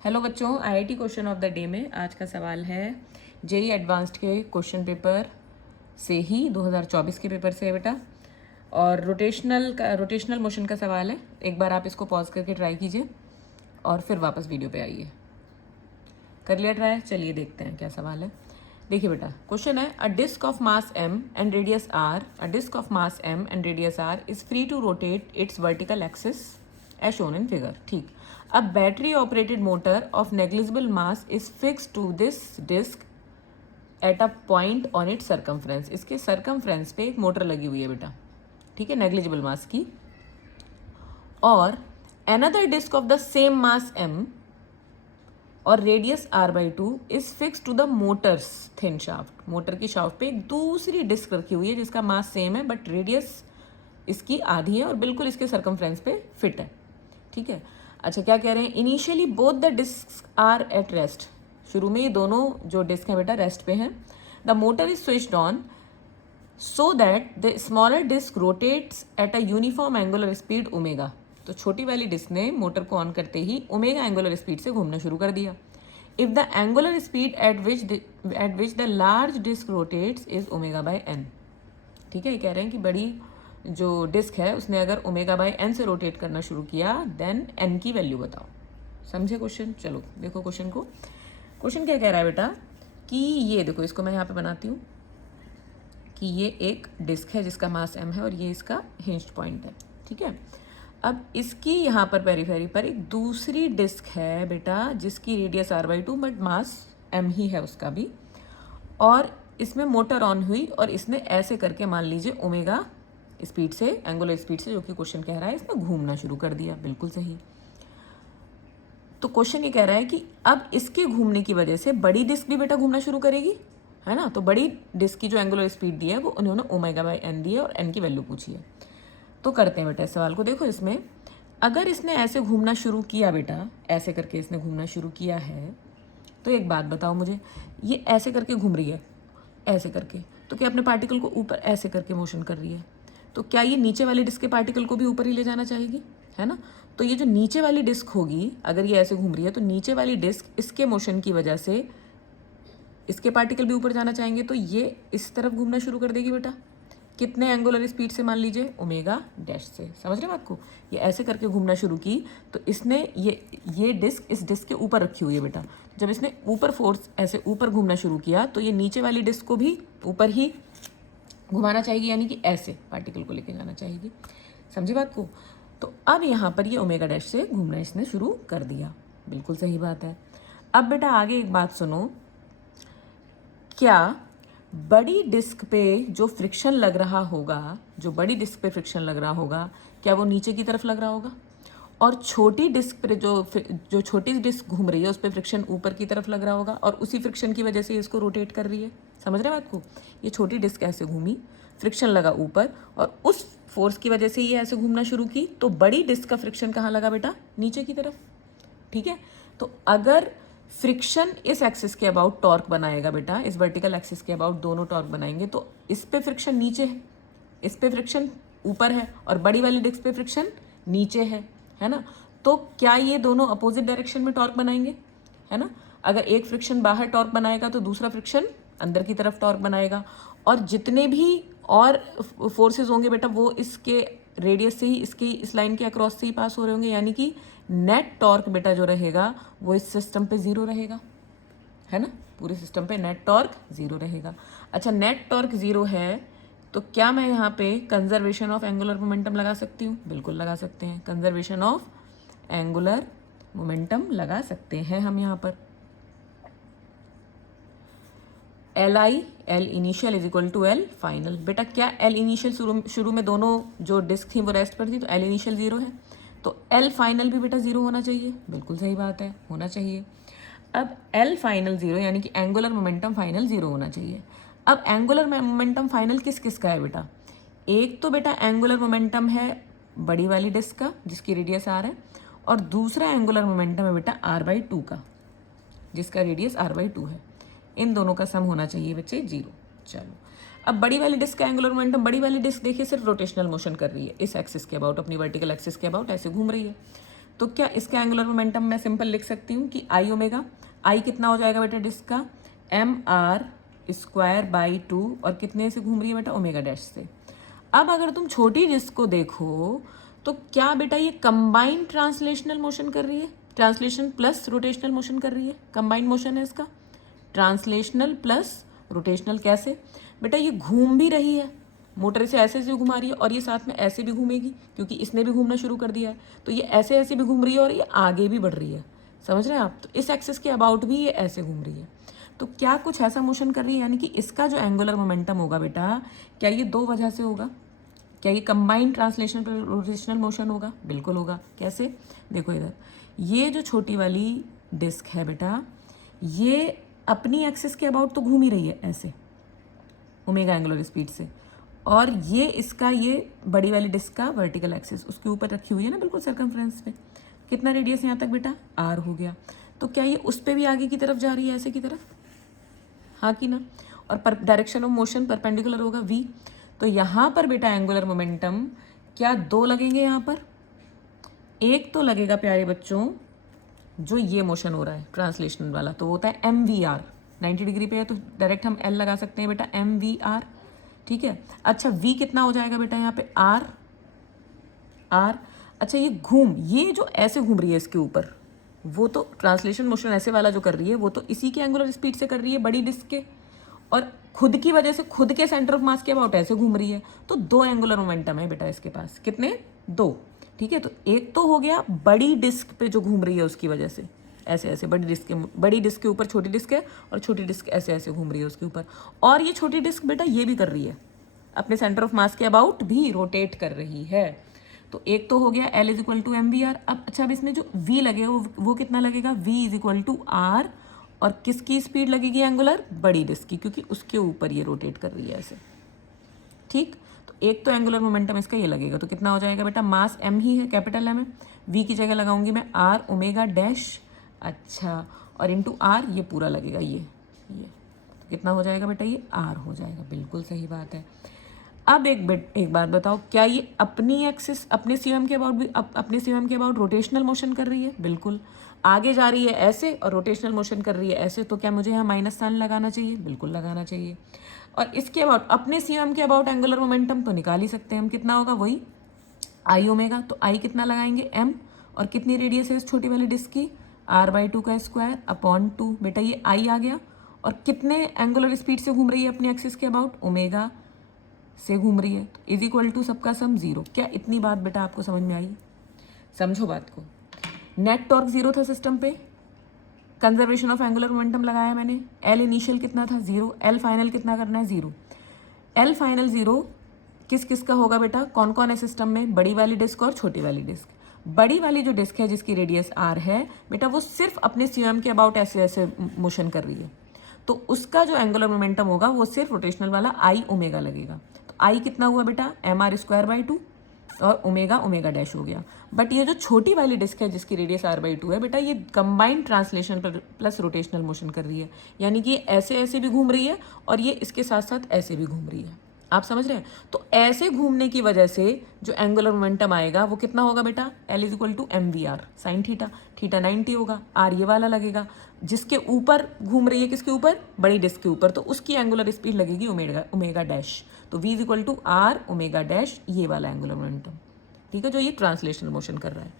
Hello बच्चों, IIT question of the day में आज का सवाल है जेई एडवांस्ड के क्वेश्चन पेपर से ही 2024 के पेपर से है बेटा। और रोटेशनल मोशन का सवाल है। एक बार आप इसको पॉज करके ट्राई कीजिए और फिर वापस वीडियो पे आइए। कर लिया ट्राई? चलिए देखते हैं क्या सवाल है। देखिए बेटा, क्वेश्चन है a disc of mass m and radius r, a disc of mass m and radius r is free to rotate its vertical axis as shown in figure. ठीक, a battery operated motor of negligible mass is fixed to this disk at a point on its circumference। इसके circumference पे एक motor लगी हुई है बेटा, ठीक है, negligible mass की। और another disk of the same mass m और radius r/2 is fixed to the motors thin shaft. Motor की शाफ्ट पे एक दूसरी डिस्क रखी हुई है जिसका मास सेम है बट रेडियस इसकी आधी है और बिल्कुल इसके सर्कमफ्रेंस पे फिट है। ठीक है, अच्छा क्या कह रहे हैं, initially both the disc are at rest. शुरू में ये दोनों जो डिस्क हैं बेटा रेस्ट पे हैं। The motor is switched on so that the smaller disc rotates at a uniform angular speed omega. तो छोटी वाली डिस्क ने मोटर को ऑन करते ही ओमेगा एंगुलर स्पीड से घूमना शुरू कर दिया। If the angular speed at which the large disc rotates is omega by n. ठीक है, ये कह रहे हैं कि बड़ी जो डिस्क है उसने अगर ओमेगा बाय एन से रोटेट करना शुरू किया देन एन की वैल्यू बताओ। समझे क्वेश्चन? चलो देखो क्वेश्चन को। क्वेश्चन क्या कह रहा है बेटा कि ये देखो, इसको मैं यहाँ पे बनाती हूँ कि ये एक डिस्क है जिसका मास m है और ये इसका हिंज्ड पॉइंट है। ठीक है, अब इसकी यहाँ पर पेरीफेरी पर एक दूसरी डिस्क है बेटा जिसकी radius r/2 but mass m ही है उसका भी। और इसमें मोटर ऑन हुई और इसने ऐसे करके मान लीजिए ओमेगा स्पीड से, एंगुलर स्पीड से, जो कि क्वेश्चन कह रहा है, इसने घूमना शुरू कर दिया। बिल्कुल सही। तो क्वेश्चन ये कह रहा है कि अब इसके घूमने की वजह से बड़ी डिस्क भी बेटा घूमना शुरू करेगी, है ना। तो बड़ी डिस्क की जो एंगुलर स्पीड दी है वो उन्होंने ओमेगा बाय एन दी है और एन की वैल्यू पूछी है। तो करते हैं बेटा इस सवाल को। देखो, इसमें अगर इसने ऐसे घूमना शुरू किया बेटा, ऐसे करके इसने घूमना शुरू किया है, तो एक बात बताओ मुझे, ये ऐसे करके घूम रही है, ऐसे करके, तो क्या अपने पार्टिकल को ऊपर ऐसे करके मोशन कर रही है, तो क्या ये नीचे वाली डिस्क के पार्टिकल को भी ऊपर ही ले जाना चाहेगी, है ना। तो ये जो नीचे वाली डिस्क होगी, अगर ये ऐसे घूम रही है तो नीचे वाली डिस्क इसके मोशन की वजह से इसके पार्टिकल भी ऊपर जाना चाहेंगे, तो ये इस तरफ घूमना शुरू कर देगी बेटा। कितने एंगुलर स्पीड से? मान लीजिए ओमेगा डैश से। समझ रहे हो बात को? ये ऐसे करके घूमना शुरू की तो इसने ये डिस्क इस डिस्क के ऊपर रखी हुई है बेटा। जब इसने ऊपर फोर्स ऐसे ऊपर घूमना शुरू किया तो ये नीचे वाली डिस्क को भी ऊपर ही घुमाना चाहेगी, यानी कि ऐसे पार्टिकल को लेके जाना चाहेगी। समझी बात को? तो अब यहाँ पर ये ओमेगा डैश से घूमना इसने शुरू कर दिया। बिल्कुल सही बात है। अब बेटा आगे एक बात सुनो, क्या बड़ी डिस्क पे जो फ्रिक्शन लग रहा होगा, जो बड़ी डिस्क पे फ्रिक्शन लग रहा होगा, क्या वो नीचे की तरफ लग रहा होगा? और छोटी डिस्क पे जो छोटी डिस्क घूम रही है उस पर फ्रिक्शन ऊपर की तरफ लग रहा होगा और उसी फ्रिक्शन की वजह से इसको रोटेट कर रही है। समझ रहे बात को? ये छोटी डिस्क ऐसे घूमी, फ्रिक्शन लगा ऊपर और उस फोर्स की वजह से ये ऐसे घूमना शुरू की, तो बड़ी डिस्क का फ्रिक्शन कहाँ लगा बेटा? नीचे की तरफ। ठीक है, तो अगर फ्रिक्शन इस एक्सिस के अबाउट टॉर्क बनाएगा बेटा, इस वर्टिकल एक्सिस के अबाउट दोनों टॉर्क बनाएंगे, तो इस पे फ्रिक्शन नीचे है, इस पे फ्रिक्शन ऊपर है और बड़ी वाली डिस्क पे फ्रिक्शन नीचे है ना। तो क्या ये दोनों अपोजिट डायरेक्शन में टॉर्क बनाएंगे, है ना। अगर एक फ्रिक्शन बाहर टॉर्क बनाएगा तो दूसरा फ्रिक्शन अंदर की तरफ टॉर्क बनाएगा। और जितने भी और फोर्सेस होंगे बेटा वो इसके रेडियस से ही, इसकी इस लाइन के अक्रॉस से ही पास हो रहे होंगे, यानी कि नेट टॉर्क बेटा जो रहेगा वो इस सिस्टम पे जीरो रहेगा, है ना। पूरे सिस्टम पे नेट टॉर्क जीरो रहेगा। अच्छा, नेट टॉर्क जीरो है तो क्या मैं यहाँ पे कंजर्वेशन ऑफ एंगुलर मोमेंटम लगा सकती हूँ? बिल्कुल लगा सकते हैं, कंजर्वेशन ऑफ एंगुलर मोमेंटम लगा सकते हैं हम यहाँ पर। L initial is equal to l final. बेटा क्या एल इनिशियल शुरू में दोनों जो डिस्क थी वो रेस्ट पर थी, तो एल इनिशियल जीरो है, तो एल फाइनल भी बेटा जीरो होना चाहिए। बिल्कुल सही बात है, होना चाहिए। अब एल फाइनल जीरो यानी कि एंगुलर मोमेंटम फाइनल जीरो होना चाहिए। अब एंगुलर मोमेंटम फाइनल किस किस का है बेटा? एक तो बेटा एंगुलर मोमेंटम है बड़ी वाली डिस्क का जिसकी रेडियस आर है, और दूसरा एंगुलर मोमेंटम है बेटा r/2 का जिसका रेडियस r/2 है। इन दोनों का सम होना चाहिए बच्चे जीरो। चलो, अब बड़ी वाली डिस्क का एंगुलर मोमेंटम, बड़ी वाली डिस्क देखिए सिर्फ रोटेशनल मोशन कर रही है इस एक्सिस के अबाउट, अपनी वर्टिकल एक्सिस के अबाउट ऐसे घूम रही है। तो क्या इसका एंगुलर मोमेंटम मैं सिंपल लिख सकती हूँ कि आई ओमेगा, आई कितना हो जाएगा बेटा डिस्क का, एम आर स्क्वायर बाई 2, और कितने से घूम रही है बेटा, ओमेगा डैश से। अब अगर तुम छोटी डिस्क को देखो तो क्या बेटा ये कंबाइंड ट्रांसलेशनल मोशन कर रही है, ट्रांसलेशन प्लस रोटेशनल मोशन कर रही है, कंबाइंड मोशन है इसका, ट्रांसलेशनल प्लस रोटेशनल। कैसे बेटा, ये घूम भी रही है, मोटर से ऐसे ऐसे घुमा रही है और ये साथ में ऐसे भी घूमेगी क्योंकि इसने भी घूमना शुरू कर दिया है, तो ये ऐसे ऐसे भी घूम रही है और ये आगे भी बढ़ रही है। समझ रहे हैं आप? तो इस एक्सिस के अबाउट भी ये ऐसे घूम रही है, तो क्या कुछ ऐसा मोशन कर रही है, यानी कि इसका जो एंगुलर मोमेंटम होगा बेटा, क्या ये दो वजह से होगा, क्या ये कंबाइंड ट्रांसलेशनल रोटेशनल मोशन होगा? बिल्कुल होगा। कैसे? देखो इधर, ये जो छोटी वाली डिस्क है बेटा, ये अपनी एक्सिस के अबाउट तो घूम ही रही है ऐसे ओमेगा एंगुलर स्पीड से, और ये इसका ये बड़ी वाली डिस्क का वर्टिकल एक्सिस उसके ऊपर रखी हुई है ना, बिल्कुल सर्कमफ्रेंस पे। कितना रेडियस यहाँ तक बेटा? आर हो गया। तो क्या ये उस पर भी आगे की तरफ जा रही है, ऐसे की तरफ? हाँ कि ना? और डायरेक्शन ऑफ मोशन परपेंडिकुलर होगा वी। तो यहाँ पर बेटा एंगुलर मोमेंटम क्या दो लगेंगे यहाँ पर? एक तो लगेगा प्यारे बच्चों, जो ये मोशन हो रहा है ट्रांसलेशनल वाला, तो होता है एम वी आर। 90 डिग्री पे है तो डायरेक्ट हम एल लगा सकते हैं बेटा, एम वी आर। ठीक है। अच्छा वी कितना हो जाएगा बेटा यहाँ पे? आर। आर। अच्छा ये जो ऐसे घूम रही है इसके ऊपर, वो तो ट्रांसलेशन मोशन ऐसे वाला जो कर रही है वो तो इसी के एंगुलर स्पीड से कर रही है, बड़ी डिस्क के, और खुद की वजह से खुद के सेंटर ऑफ मास के अबाउट ऐसे घूम रही है। तो दो एंगुलर मोमेंटम है बेटा इसके पास। कितने? दो। ठीक है। तो एक तो हो गया बड़ी डिस्क पे जो घूम रही है उसकी वजह से ऐसे ऐसे, बड़ी डिस्क के ऊपर छोटी डिस्क है और छोटी डिस्क ऐसे ऐसे घूम रही है उसके ऊपर, और ये छोटी डिस्क बेटा ये भी कर रही है, अपने सेंटर ऑफ मास के अबाउट भी रोटेट कर रही है। तो एक तो हो गया l is equal to M we r. अब अच्छा, अब इसमें जो वी लगेगा वो कितना लगेगा? V is equal to r, और किसकी स्पीड लगेगी एंगुलर? बड़ी डिस्क की, क्योंकि उसके ऊपर ये रोटेट कर रही है ऐसे। ठीक। तो एक तो एंगुलर मोमेंटम इसका ये लगेगा, तो कितना हो जाएगा बेटा? मास एम ही है, कैपिटल एम है, वी की जगह लगाऊंगी मैं आर ओमेगा डैश। अच्छा, और इंटू आर ये पूरा लगेगा, ये तो कितना हो जाएगा बेटा? ये आर हो जाएगा। बिल्कुल सही बात है। अब एक बात बताओ, क्या ये अपनी एक्सिस अपने सीएम के अबाउट भी अपने सीएम के अबाउट रोटेशनल मोशन कर रही है? बिल्कुल। आगे जा रही है ऐसे और रोटेशनल मोशन कर रही है ऐसे, तो क्या मुझे यहाँ माइनस साइन लगाना चाहिए? बिल्कुल लगाना चाहिए। और इसके अबाउट अपने सीएम के अबाउट एंगुलर मोमेंटम तो निकाल ही सकते हैं हम, कितना होगा? वही आई ओमेगा। तो आई कितना लगाएंगे? एम, और कितनी रेडियस है इस छोटी वाली डिस्क की? आर बाई 2 का स्क्वायर अपॉन 2। बेटा ये आई आ गया, और कितने एंगुलर स्पीड से घूम रही है अपने एक्सिस के अबाउट? ओमेगा से घूम रही है, तो इज इक्वल टू सबका सम 0। क्या इतनी बात बेटा आपको समझ में आई? समझो बात को। नेट टॉर्क 0 था सिस्टम पे, कंजर्वेशन ऑफ एंगुलर मोमेंटम लगाया मैंने, एल इनिशियल कितना था? 0, एल फाइनल कितना करना है? 0। एल फाइनल 0 किस किस का होगा बेटा? कौन कौन है सिस्टम में? बड़ी वाली डिस्क और छोटी वाली डिस्क। बड़ी वाली जो डिस्क है जिसकी रेडियस आर है बेटा, वो सिर्फ अपने सीएम के अबाउट ऐसे ऐसे मोशन कर रही है, तो उसका जो एंगुलर मोमेंटम होगा वो सिर्फ रोटेशनल वाला आई ओमेगा लगेगा। तो आई कितना हुआ बेटा? एम आर स्क्वायर बाई 2, और ओमेगा ओमेगा डैश हो गया। बट ये जो छोटी वाली डिस्क है जिसकी रेडियस आर बाई 2 है बेटा, ये combined translation plus rotational motion कर रही है, यानी कि ऐसे ऐसे भी घूम रही है और ये इसके साथ साथ ऐसे भी घूम रही है। आप समझ रहे हैं? तो ऐसे घूमने की वजह से जो एंगुलर मोमेंटम आएगा वो कितना होगा बेटा? L is equal to M we R sine theta. Theta 90 होगा, आर ये वाला लगेगा, जिसके ऊपर घूम रही है, किसके ऊपर? बड़ी डिस्क के ऊपर, तो उसकी एंगुलर स्पीड लगेगी ओमेगा ओमेगा डैश। तो V is equal to R omega dash, ये वाला एंगुलर मोमेंटम। ठीक है, जो ये ट्रांसलेशनल मोशन कर रहा है,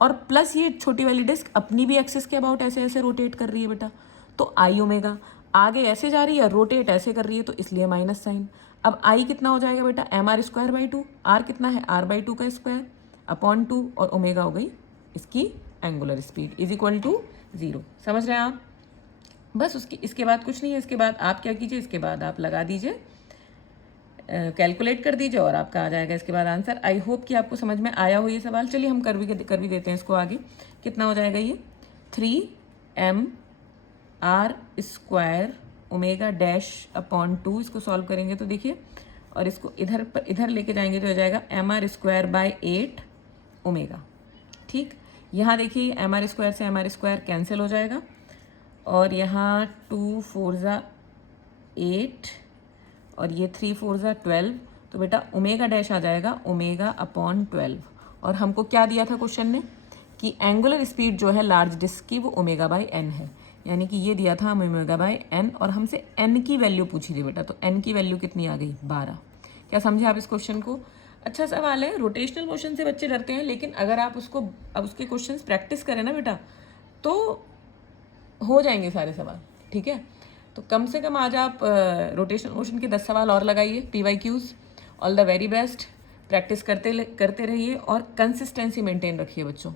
और प्लस ये छोटी वाली डिस्क अपनी भी एक्सिस के अबाउट ऐसे ऐसे रोटेट कर रही है बेटा, तो आई ओमेगा आगे ऐसे जा रही है, रोटेट ऐसे कर रही है, तो इसलिए माइनस साइन। अब आई कितना हो जाएगा बेटा? M R square by 2, R कितना है? आर बाई 2 का स्क्वायर अपॉन 2, और ओमेगा हो गई इसकी angular speed is equal to 0। समझ रहे हैं आप? बस इसके बाद कुछ नहीं है। इसके बाद आप क्या कीजिए, इसके बाद आप लगा दीजिए, कैलकुलेट कर दीजिए, और आपका आ जाएगा इसके बाद आंसर। आई होप कि आपको समझ में आया हो ये सवाल। चलिए हम कर भी देते हैं इसको आगे। कितना हो जाएगा ये? 3m R square omega dash upon 2। इसको सॉल्व करेंगे तो देखिए, और इसको इधर लेके जाएंगे तो हो जाएगा M R square by 8 omega. ठीक, यहाँ देखिए एम आर स्क्वायर से एम आर स्क्वायर कैंसिल हो जाएगा, और यहाँ 2 4 ज़ा 8 और ये 3 4 ज़ा 12, तो बेटा ओमेगा डैश आ जाएगा ओमेगा अपॉन 12। और हमको क्या दिया था क्वेश्चन ने? कि एंगुलर स्पीड जो है लार्ज डिस्क की वो ओमेगा बाई एन है, यानी कि ये दिया था हमें ओमेगा बाई एन और हमसे एन की वैल्यू पूछी थी बेटा, तो एन की वैल्यू कितनी आ गई 12। क्या समझे आप इस क्वेश्चन को? अच्छा सवाल है। रोटेशनल मोशन से बच्चे डरते हैं, लेकिन अगर आप उसको अब उसके क्वेश्चंस प्रैक्टिस करें ना बेटा तो हो जाएंगे सारे सवाल, ठीक है। तो कम से कम आज आप रोटेशनल मोशन के 10 सवाल और लगाइए, PYQs। All the very best, practice करते रहिए और कंसिस्टेंसी मेंटेन रखिए बच्चों।